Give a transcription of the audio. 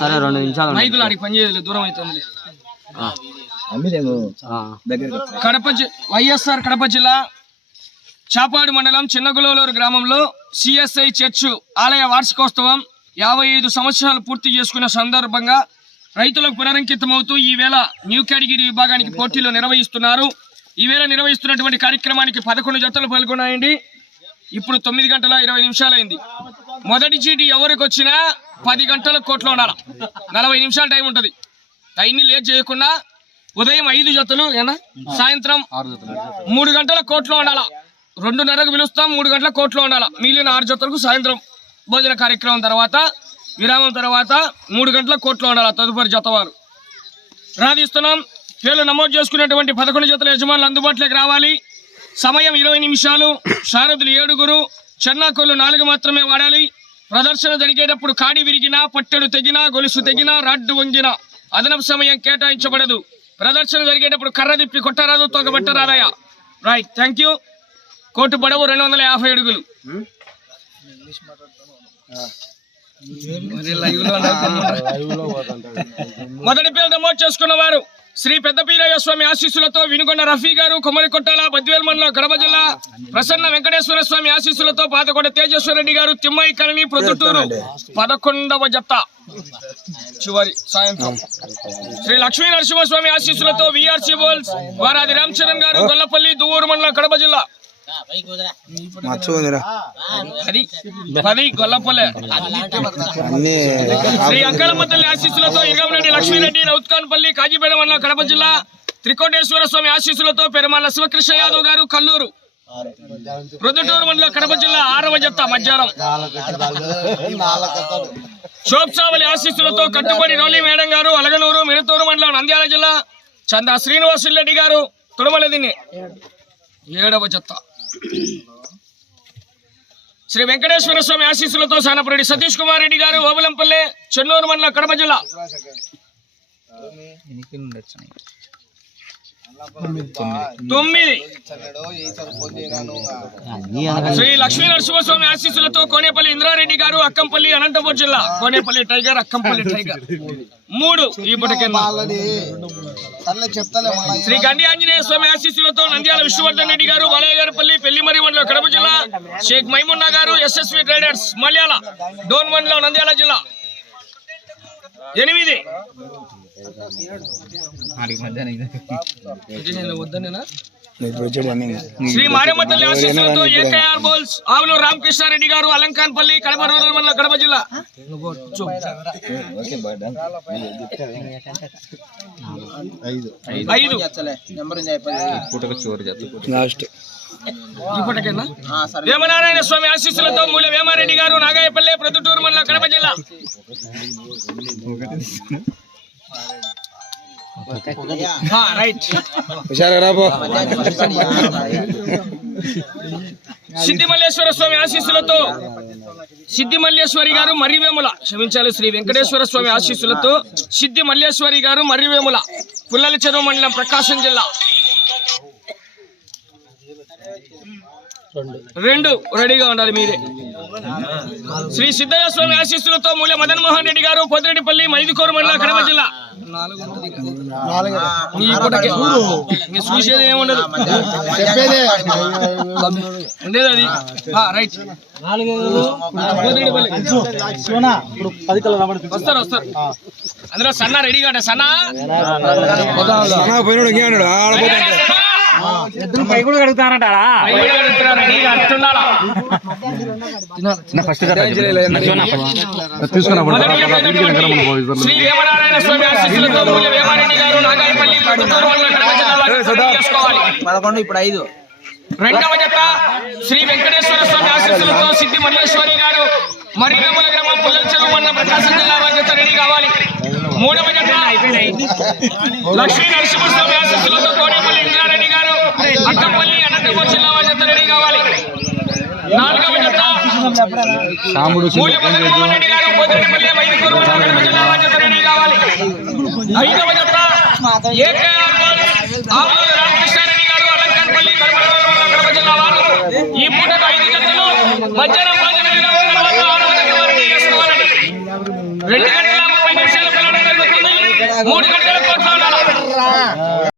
సరే 2 నిమిషాలు మైకులు ఆడికి పనిచేయలేదు, దూరం అవుతుంది. వైఎస్ఆర్ కడప జిల్లా చాపాడు మండలం చిన్నగులవలూరు గ్రామంలో సిఎస్ఐ చర్చ్ ఆలయ వార్షికోత్సవం 55 సంవత్సరాలు పూర్తి చేసుకున్న సందర్భంగా రైతులకు పునరంకితమవుతూ ఈవేళ న్యూ కేటగిరీ విభాగానికి పోటీలు నిర్వహిస్తున్నారు. ఈవేళ నిర్వహిస్తున్నటువంటి కార్యక్రమానికి 11 జతలు పాల్గొన్నాయండి. ఇప్పుడు 9 గంటల 20 నిమిషాలైంది. మొదటి చీటి ఎవరికి వచ్చినా 10 గంటల కోట్లో ఉండాలి. 40 నిమిషాల టైం ఉంటుంది. టైంని లేట్ చేయకుండా ఉదయం 5 జతలు సాయంత్రం 3 గంటల కోట్లో ఉండాలా. 2:30కు పిలుస్తాం, 3 గంటల కోట్లో ఉండాలా. మిగిలిన 6 జతలకు సాయంత్రం భోజన కార్యక్రమం తర్వాత విరామం తర్వాత 3 గంటల కోట్లో ఉండాలా. తదుపరి జత వారు రాధిస్తున్నాం. పేర్లు నమోదు చేసుకున్నటువంటి 11 జతల యజమానులు అందుబాటులోకి రావాలి. సమయం 20 నిమిషాలు. సారథులు 7, చెన్నాకోళ్లు 4 మాత్రమే వాడాలి. ప్రదర్శన జరిగేటప్పుడు కాడి విరిగినా, పట్టెడు తెగినా, గొలుసు తెగినా, రాడ్డు వంగినా అదనపు సమయం కేటాయించబడదు. ప్రదర్శన జరిగేటప్పుడు కర్ర తిప్పి కొట్టరాదు, తొగబెట్టరాదయా. Right, thank you. కోర్టు పొడవు 250 అడుగులు. మొదటి పేరు నమోదు చేసుకున్న వారు శ్రీ పెద్దపీరయ్య స్వామి ఆశీస్సులతో వినుకొండ రఫీ గారు, కొమ్మరికొట్టాల, బద్వేల్ మండలం, కడప జిల్లా. ప్రసన్న వెంకటేశ్వర స్వామి ఆశీస్సులతో పాతకొండ తేజేశ్వరరెడ్డి గారు, తిమ్మయ్య కళని, ప్రొద్దుటూరు. 11వ జత చివరి సాయంత్రం. శ్రీ లక్ష్మీ నరసింహస్వామి ఆశీస్సులతో విఆర్సి బోల్స్ వారాది రామచరణ్ గారు, గొల్లపల్లి, దువ్వూరు మండలం, కడప జిల్లా. 10 గొల్లపల్లె. శ్రీ అంకలమ్మ తల్లి ఆశీస్సులతో ఇరగంరెడ్డి లక్ష్మీరెడ్డి, రౌత్కాన్పల్లి, కాజీపేట మండలం, కడప జిల్లా. త్రికోటేశ్వర స్వామి ఆశీస్సులతో పెరుమాళ్ళ శివకృష్ణ యాదవ్ గారు, కల్లూరు. ప్రొద్దుటూరు మండలం, కడప జిల్లా. 6వ జత మధ్యాహ్నం. శోభసావలి ఆశీస్సులతో కట్టుబడి రోలి మేడం గారు, అలగనూరు, మిడతూరు మండలం, నంద్యాల జిల్లా. చందా శ్రీనివాసులరెడ్డి గారు, తుడమలదిని. 7వ జత. శ్రీ వెంకటేశ్వర స్వామి ఆశీస్సులతో సానపురెడ్డి సతీష్ కుమార్ రెడ్డి గారు, ఓబులంపల్లె, చెన్నూరు మండలం, కడప జిల్లా. 9. శ్రీ లక్ష్మీ నరసింహస్వామి ఆశీస్సులతో కోనేపల్లి ఇంద్రారెడ్డి గారు, అక్కంపల్లి, అనంతపురం జిల్లా. Konepalli tiger, Akkampalli tiger. 3 ఈ పుటకెంద. శ్రీ గండి ఆంజనేయ స్వామి ఆశీస్సులతో నంద్యాల విష్ణువర్ధన్ రెడ్డి గారు, వలయగారిపల్లి, పెళ్లిమరి మండలం, కడప జిల్లా. షేక్ మైమున్నా గారు, ఎస్ఎస్వి ట్రేడర్స్, మల్యాల, డోన్ మండలం, నంద్యాల జిల్లా. 8. శ్రీ మారేమ్మ తల్లి ఆశీస్సులతో ఏకేఆర్ బోల్స్ ఆవులు రామకృష్ణారెడ్డి గారు, అలంకాన్పల్లి, కడప రూరల్ మండలం, కడప జిల్లా. 5. వేమనారాయణ స్వామి ఆశీస్సులతో మూల వేమారెడ్డి గారు, నాగాయపల్లి, ప్రొద్దుటూరు మండలం, కడప జిల్లా. సిద్ధిమల్లేశ్వర స్వామి ఆశీస్సులతో సిద్ధి మల్లేశ్వరి గారు, మర్రివేముల. క్షమించాలి. శ్రీ వెంకటేశ్వర స్వామి ఆశీస్సులతో సిద్ధి మల్లేశ్వరి గారు, మర్రివేముల, పుల్లల చెరువు మండలం, ప్రకాశం జిల్లా. 2 రెడీగా ఉండాలి మీరే. శ్రీ సిద్ధయ్య స్వామి ఆశీస్సులతో మూల మదన్ మోహన్ రెడ్డి గారు, పొద్దురెడ్డిపల్లి, మైదుకూరు మండలం, కడప జిల్లా. చూసేది ఏముండదు, ఉండేది అది. రైట్. వస్తారు అందులో సన్న రెడీగా ఉంటా. సన్న కూడా కడుగుతారంటారా? శ్రీ వేమనారాయణ స్వామి ఆశీస్సులతో వేమారెడ్డి గారు, నాగాయపల్లి, 11 ఇప్పుడు 5. 2వ జత శ్రీ వెంకటేశ్వర స్వామి ఆశీస్సులతో సిద్ధి మల్లేశ్వరి గారు, మర్రివేముల గ్రామం, పుల్లల చెరువు మండలం, ప్రకాశం జిల్లా. జత రెడీ కావాలి. 3వ జత లక్ష్మీ నరసింహస్వామి ఆశీస్సులతో కోడేపల్లి ఇంద్రారెడ్డి గారు, అక్కంపల్లి, అనంతపురం జిల్లా. జత రెడీ కావాలి. 4వ జత మూల మదన్మోహన్ రెడ్డి గారు, పొద్దురెడ్డిపల్లి, మైదుకూరు మండలం, కడప జిల్లా. జత రెడీ కావాలి. 5వ జత ఏకేఆర్ బోల్స్ ఆవుల రామకృష్ణారెడ్డి గారు, అలంకాన్పల్లి, కడప జిల్లా వారు. ఈ పూటకు 5 జతలు. మధ్యాహ్నం 6వ జత 2 గంటల 3 గంటల కోట్లో ఉండాలా